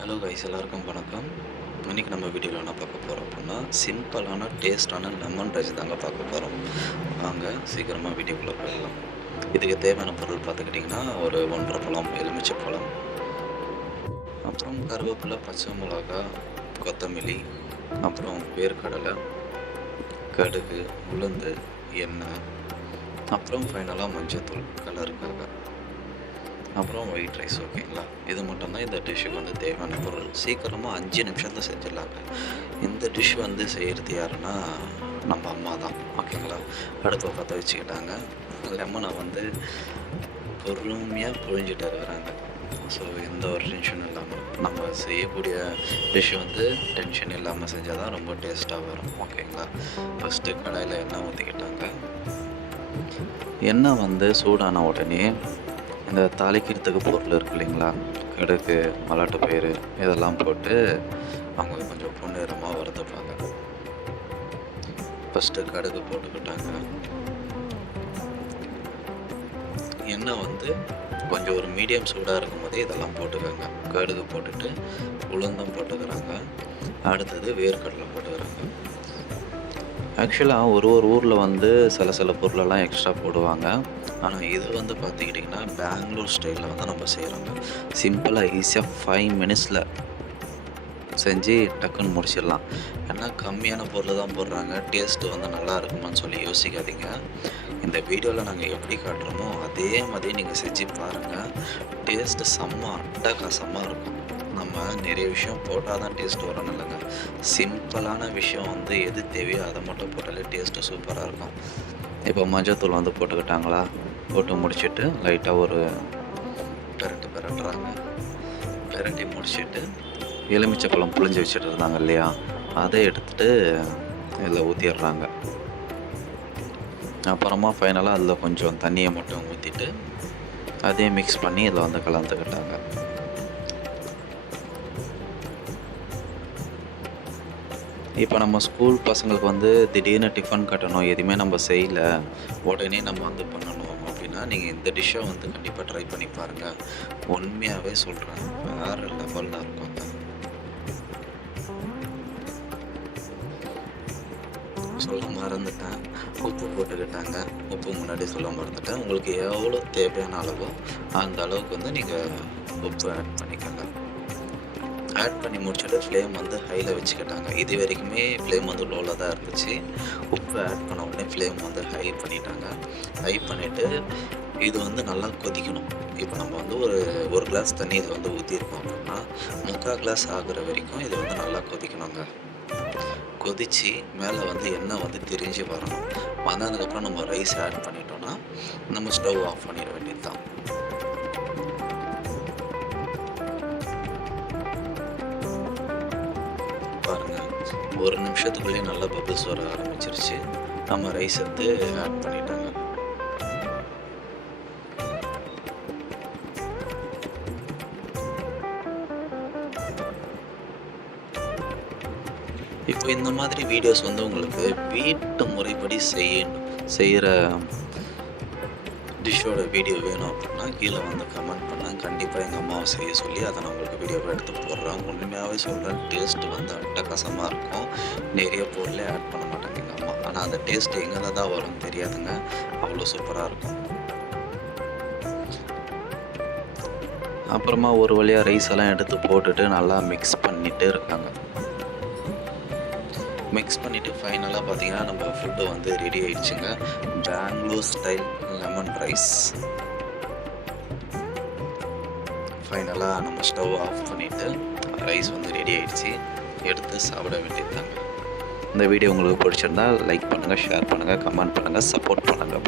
Hello guys எல்லாருக்கும் வணக்கம். இன்றைக்கி நம்ம வீடியோவில் என்ன பார்க்க போகிறோம் அப்படின்னா சிம்பிளான டேஸ்டான லெமன் ரைஸ் தாங்க பார்க்க போகிறோம் வாங்க சீக்கிரமாக வீடியோக்குள்ளே போயிடலாம். இதுக்கு தேவையான பொருள் பார்த்துக்கிட்டிங்கன்னா ஒரு ஒன்றரை பழம் எலுமிச்சை பழம். அப்புறம் கருவேப்பிலை பச்சை மிளகா கொத்தமல்லி அப்புறம் வேர்க்கடலை கடுகு உளுந்து எண்ணெய் அப்புறம் ஃபைனலாக மஞ்சத்தூள் கலருக்காக அப்புறம் ஒயிட் ரைஸ் ஓகேங்களா இது மட்டும்தான் இந்த டிஷ்ஷுக்கு வந்து தேவையான பொருள். சீக்கிரமாக அஞ்சு நிமிஷத்தில் செஞ்சிடலாங்க. இந்த டிஷ் வந்து செய்கிறது யாருன்னா நம்ம அம்மா தான். ஓகேங்களா அடுப்பை பற்ற வச்சுக்கிட்டாங்க. லெமனை வந்து பொறுமையாக புழிஞ்சிட்டு இருக்கிறாங்க. ஸோ எந்த ஒரு டென்ஷனும் இல்லாமல் நம்ம செய்யக்கூடிய டிஷ் வந்து டென்ஷன் இல்லாமல் செஞ்சால் தான் ரொம்ப டேஸ்ட்டாக வரும். ஓகேங்களா ஃபஸ்ட்டு கடையில் எண்ணெய் ஊற்றிக்கிட்டாங்க எண்ணெய் வந்து சூடான உடனே இந்த தாளிக்கிறதுக்கு பொருள் இருக்கு இல்லைங்களா? கடுகு மலாட்டு பயிறு இதெல்லாம் போட்டு அவங்க கொஞ்சம் பொன்னிறமாக வறுத்துப்பாங்க ஃபஸ்ட்டு கடுகு போட்டுக்கிட்டாங்க. எண்ணெய் வந்து கொஞ்சம் ஒரு மீடியம் சூடாக இருக்கும் போதே இதெல்லாம் போட்டுக்கோங்க. கடுகு போட்டுட்டு உளுந்தம் போட்டுக்கிறாங்க. அடுத்தது வேர்க்கடலை போட்டுக்கிறாங்க. ஆக்சுவலாக ஒரு ஒரு ஊரில் வந்து சில சில பொருளெல்லாம் எக்ஸ்ட்ரா போடுவாங்க. ஆனால் இது வந்து பார்த்துக்கிட்டிங்கன்னா பெங்களூர் ஸ்டைலில் வந்து நம்ம செய்கிறோங்க சிம்பிளாக ஈஸியாக ஃபைவ் மினிட்ஸில் செஞ்சு டக்குன்னு முடிச்சிடலாம். ஏன்னா கம்மியான பொருள் தான் போடுறாங்க. டேஸ்ட்டு வந்து நல்லா இருக்குமான்னு சொல்லி யோசிக்காதீங்க. இந்த வீடியோவில் நாங்கள் எப்படி காட்டுறோமோ அதே மாதிரி நீங்கள் செஞ்சு பாருங்கள் டேஸ்ட்டு செம்ம அட்டகாசமாக இருக்கும். நம்ம நிறைய விஷயம் போட்டால் தான் டேஸ்ட் வரும் இல்லைங்க சிம்பிளான விஷயம் வந்து எது தேவையோ அதை மட்டும் போட்டாலே டேஸ்ட்டு சூப்பராக இருக்கும். இப்போ மஞ்சத்தூள் வந்து போட்டுக்கிட்டாங்களா? போட்டு முடிச்சுட்டு லைட்டாக ஒரு பெரட்டு பெரட்டுறாங்க பெரட்டி முடிச்சுட்டு எலுமிச்சப்பழம் புளிஞ்சு வச்சுட்டு இருந்தாங்க இல்லையா? அதை எடுத்துகிட்டு இதில் ஊற்றிடுறாங்க அப்புறமா ஃபைனலாக அதில் கொஞ்சம் தண்ணியை மட்டும் ஊற்றிட்டு அதையும் மிக்ஸ் பண்ணி இதில் வந்து கலந்துக்கிட்டாங்க. இப்போ நம்ம ஸ்கூல் பசங்களுக்கு வந்து திடீர்னு டிஃபன் கட்டணும் எதுவுமே நம்ம செய்யலை உடனே நம்ம வந்து பண்ணணும் அப்படின்னா நீங்கள் இந்த டிஷ்ஷை வந்து கண்டிப்பாக ட்ரை பண்ணி பாருங்கள் உண்மையாகவே சொல்கிறேன் வேறு லெவலில் இருக்கும் சொல்ல மறந்துட்டேன். உப்பு போட்டுக்கிட்டாங்க. உப்பு முன்னாடி சொல்ல மறந்துட்டேன். உங்களுக்கு எவ்வளோ தேவையான அளவோ அந்த அளவுக்கு வந்து நீங்கள் உப்பு ஆட் பண்ணிக்கோங்க. ஆட் பண்ணி முடிச்சுட்டு ஃப்ளேம் வந்து ஹையில் வச்சுக்கிட்டாங்க. இது வரைக்குமே ஃப்ளேம் வந்து லோவில் தான் இருந்துச்சு. உப்பு ஆட் பண்ண உடனே ஃப்ளேம் வந்து ஹை பண்ணிட்டாங்க. ஹை பண்ணிவிட்டு இது வந்து நல்லா கொதிக்கணும். இப்போ நம்ம வந்து ஒரு ஒரு கிளாஸ் தண்ணி இதை வந்து ஊற்றிருக்கோம் அப்படின்னா முக்கால் கிளாஸ் ஆகுற வரைக்கும் இது வந்து நல்லா கொதிக்கணுங்க. கொதித்து மேலே வந்து எண்ணெய் வந்து திரிஞ்சு வரணும். வந்ததுக்கப்புறம் நம்ம ரைஸ் ஆட் பண்ணிட்டோம்னா நம்ம ஸ்டவ் ஆஃப் பண்ணிட வேண்டியது தான் ஒரு நிமிஷத்துக்குள்ளேயே நல்லா பபிள்ஸ் வர ஆரம்பிச்சிருச்சு. நம்ம ரைஸ் எடுத்து ஆட் பண்ணிட்டாங்க. இப்போ இந்த மாதிரி வீடியோஸ் வந்து உங்களுக்கு வீட்டு முறைப்படி செய்யணும். செய்கிற டிஷ்ஷோட வீடியோ வேணும் அப்படின்னா கீழே வந்து கமெண்ட் பண்ணால் கண்டிப்பாக எங்கள் அம்மாவை செய்ய சொல்லி அதை நான் உங்களுக்கு வீடியோவை எடுத்து போடுறேன். உண்மையாகவே சொல்கிறேன் டேஸ்ட் வந்து அட்டகாசமாக இருக்கும். நிறைய பொருளே ஆட் பண்ண மாட்டாங்க எங்கள் அம்மா. ஆனால் அந்த டேஸ்ட் எங்கே தான் வரும் தெரியாதுங்க. அவ்வளோ சூப்பராக இருக்கும். அப்புறமா ஒரு வழியாக ரைஸ் எல்லாம் எடுத்து போட்டுட்டு நல்லா மிக்ஸ் பண்ணிகிட்டே இருக்காங்க. மிக்ஸ் பண்ணிவிட்டு ஃபைனலாக பார்த்தீங்கன்னா நம்ம ஃபுட்டு வந்து ரெடி ஆயிடுச்சுங்க. பெங்களூர் ஸ்டைல் லெமன் ரைஸ் ஃபைனலாக நம்ம ஸ்டவ் ஆஃப் பண்ணிவிட்டு ரைஸ் வந்து ரெடி ஆகிடுச்சு எடுத்து சாப்பிட வேண்டியது தாங்க இந்த வீடியோ உங்களுக்கு பிடிச்சிருந்தா லைக் பண்ணுங்கள் ஷேர் பண்ணுங்கள் கமெண்ட் பண்ணுங்கள் சப்போர்ட் பண்ணுங்கள் பாய்